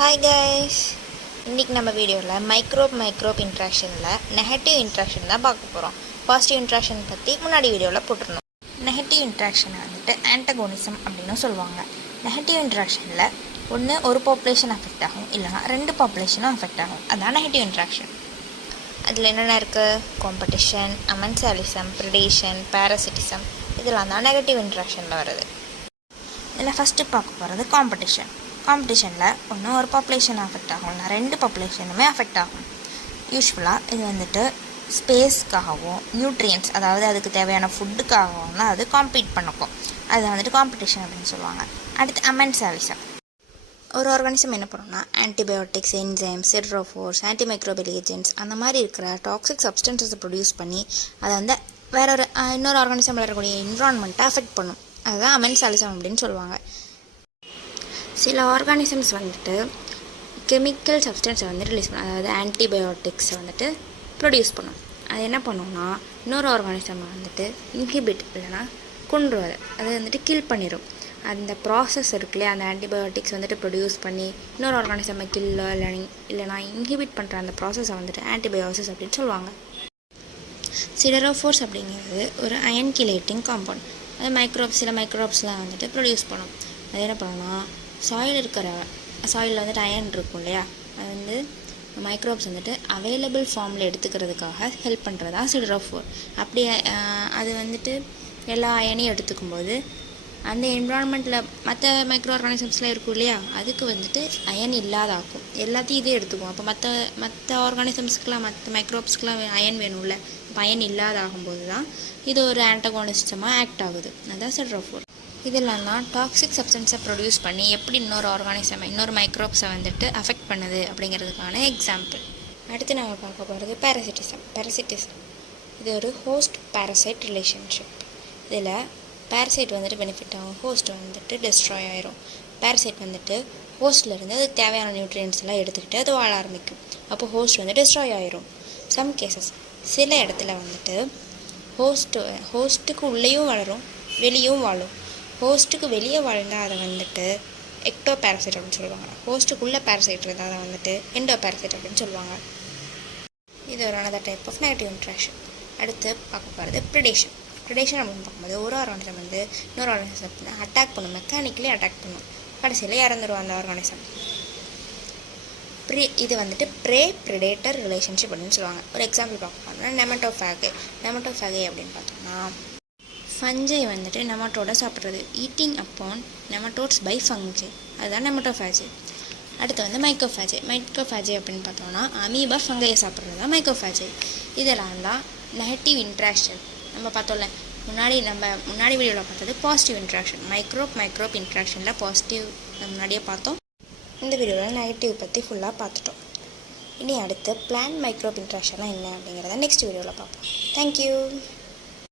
Hi guys, இன்றைக்கி நம்ம வீடியோவில் மைக்ரோப் இன்ட்ராக்ஷனில் நெகட்டிவ் இன்ட்ராக்ஷன் தான் பார்க்க போகிறோம். பாசிட்டிவ் இன்ட்ராக்ஷன் பற்றி முன்னாடி வீடியோவில் போட்டிருந்தோம். நெகட்டிவ் இன்ட்ராக்ஷனை வந்துட்டு ஆன்டகோனிசம் அப்படின்னு சொல்லுவாங்க. நெகட்டிவ் இன்ட்ராக்ஷனில் ஒன்று ஒரு பாப்புலேஷன் அஃபெக்ட் ஆகும், இல்லைனா ரெண்டு பாப்புலேஷனும் அஃபெக்ட் ஆகும். அதுதான் நெகட்டிவ் இன்ட்ராக்ஷன். அதில் என்னென்ன இருக்குது? காம்படிஷன், அமென்சாலிசம், ப்ரிடேஷன், பேரசிட்டிசம், இதெல்லாம் தான் நெகட்டிவ் இன்ட்ராக்ஷனில் வருது. இதில் ஃபஸ்ட்டு பார்க்க போகிறது காம்படிஷனில் ஒன்று ஒரு பாப்புலேஷன் அஃபெக்ட் ஆகும், இல்லை ரெண்டு பாப்புலேஷனுமே அஃபெக்ட் ஆகும். யூஸ்வலாக இது வந்துட்டு ஸ்பேஸ்க்காகவும் நியூட்ரியன்ஸ், அதாவது அதுக்கு தேவையான ஃபுட்டுக்காகவும் தான் அது காம்பீட் பண்ணிக்கும். அது வந்துட்டு காம்படிஷன் அப்படின்னு சொல்லுவாங்க. அடுத்து அமென்சாலிசம். ஒரு ஆர்கானிசம் என்ன பண்ணணும்னா ஆன்டிபயோட்டிக்ஸ், என்சைம்ஸ், சிட்ரோஃபோர்ஸ், ஆன்டிமைக்ரோபியல் ஏஜென்ட்ஸ் அந்த மாதிரி இருக்கிற டாக்ஸிக் சப்ஸ்டன்சஸை ப்ரொடியூஸ் பண்ணி அதை வந்து வேற ஒரு இன்னொரு ஆர்கானிசம் வளரக்கூடிய என்விரான்மெண்ட்டை அஃபெக்ட் பண்ணும். அதுதான் அமென்சாலிசம் அப்படின்னு சொல்லுவாங்க. சில ஆர்கானிசம்ஸ் வந்துட்டு கெமிக்கல் சப்ஸ்டன்ஸை வந்து ரிலீஸ் பண்ணும், அதாவது ஆன்டிபயோட்டிக்ஸை வந்துட்டு ப்ரொடியூஸ் பண்ணும். அது என்ன பண்ணும்னா இன்னொரு ஆர்கானிசம் வந்துட்டு இன்ஹிபிட் இல்லைனா கொன்றுவது, அதை வந்துட்டு கில் பண்ணிடும். அந்த ப்ராசஸ் இருக்குல்லையே, அந்த ஆன்டிபயோட்டிக்ஸ் வந்துட்டு ப்ரொடியூஸ் பண்ணி இன்னொரு ஆர்கானிசமை கில்லோ இல்லைனா இன்ஹிபிட் பண்ணுற அந்த ப்ராசஸை வந்துட்டு ஆன்டிபயோசிஸ் அப்படின்னு சொல்லுவாங்க. சிடரோஃபோர்ஸ் அப்படிங்கிறது ஒரு அயன் கிலேட்டிங் காம்பவுண்ட். அது சில மைக்ரோப்ஸ்லாம் வந்துட்டு ப்ரொடியூஸ் பண்ணும். அது என்ன பண்ணணும்னா சாயிலில் வந்துட்டு அயன் இருக்கும் இல்லையா, அது வந்து மைக்ரோப்ஸ் வந்துட்டு அவைலபிள் ஃபார்மில் எடுத்துக்கிறதுக்காக ஹெல்ப் பண்ணுறது தான் சிடரோஃபோர். அப்படி அது வந்துட்டு எல்லா அயனையும் எடுத்துக்கும்போது அந்த என்விரான்மெண்ட்டில் மற்ற மைக்ரோ ஆர்கானிசம்ஸ்லாம் இருக்கும் இல்லையா, அதுக்கு வந்துட்டு அயன் இல்லாதாக்கும். எல்லாத்தையும் இதே எடுத்துக்கும். அப்போ மற்ற ஆர்கானிசம்ஸ்க்கெலாம், மற்ற மைக்ரோப்ஸ்க்கெலாம் அயன் வேணும்ல. அப்போ அயன் இல்லாதாகும்போது தான் இது ஒரு ஆன்டகோனிஸ்டமாக ஆக்ட் ஆகுது. அதுதான் சிடரோஃபோர். இதெல்லாம் தான் டாக்ஸிக் சப்ஸ்டன்ஸை ப்ரொடியூஸ் பண்ணி எப்படி இன்னொரு மைக்ரோப்ஸை வந்துட்டு அஃபெக்ட் பண்ணுது அப்படிங்கிறதுக்கான எக்ஸாம்பிள். அடுத்து நம்ம பார்க்க போகிறது பேரசிட்டிசம். இது ஒரு ஹோஸ்ட் பேரசைட் ரிலேஷன்ஷிப். இதில் பேரசைட் வந்துட்டு பெனிஃபிட் ஆகும், ஹோஸ்ட் வந்துட்டு டெஸ்ட்ராய் ஆயிரும். பேரசைட் வந்துட்டு ஹோஸ்ட்லேருந்து அதுக்கு தேவையான நியூட்ரியன்ஸ் எல்லாம் எடுத்துக்கிட்டு அது வாழ ஆரம்பிக்கும். அப்போ ஹோஸ்ட் வந்து டெஸ்ட்ராய் ஆயிரும். சம் கேசஸ் சில இடத்துல வந்துட்டு ஹோஸ்ட்டுக்கு உள்ளேயும் வளரும், வெளியும் வாழும். ஹோஸ்ட்டுக்கு வெளியே வாழ்ந்தால் அதை வந்துட்டு எக்டோ பேரசைட் அப்படின்னு சொல்லுவாங்க. ஹோஸ்ட்டுக்குள்ளே பேரசைட் இருந்தால் அதை வந்துட்டு எண்டோ பேரசைட் அப்படின்னு சொல்லுவாங்க. இது ஒரு another type of negative interaction. அடுத்து பார்க்க போகிறது ப்ரிடேஷன் அப்படின்னு பார்க்கும்போது ஒரு ஆர்கானிசம் வந்து இன்னொரு ஆர்கானிசம் அட்டாக் பண்ணும், மெக்கானிக்கலி அட்டாக் பண்ணும். கடைசியில் இறந்துடும் அந்த ஆர்கானிசம். இது வந்துட்டு ப்ரெடேட்டர் ரிலேஷன்ஷிப் அப்படின்னு சொல்லுவாங்க. ஒரு எக்ஸாம்பிள் பார்க்க போனோம்னா நெமட்டோஃபேகே அப்படின்னு பார்த்தோம்னா ஃபஞ்சை வந்துட்டு நெமட்டோட சாப்பிட்றது. Eating upon nematodes by fungi, அதுதான் நெமட்டோஃபேஜி. அடுத்து வந்து மைக்ரோஃபேஜி அப்படின்னு பார்த்தோம்னா அமீபா ஃபங்கையை சாப்பிட்றது தான் மைக்ரோஃபேஜி. இதெல்லாம் தான் நெகட்டிவ் இன்ட்ராக்ஷன். நம்ம பார்த்தோம்ல முன்னாடி வீடியோவில் பார்த்தது பாசிட்டிவ் இன்ட்ராக்ஷன். மைக்ரோப் இன்ட்ராக்ஷனில் பாசிட்டிவ் முன்னாடியே பார்த்தோம். இந்த வீடியோவில் நெகட்டிவ் பற்றி ஃபுல்லாக பார்த்துட்டோம். இனி அடுத்து பிளான்ட் மைக்ரோப் இன்ட்ராக்ஷன்லாம் என்ன அப்படிங்கிறத நெக்ஸ்ட் வீடியோவில் பார்ப்போம். தேங்க்யூ.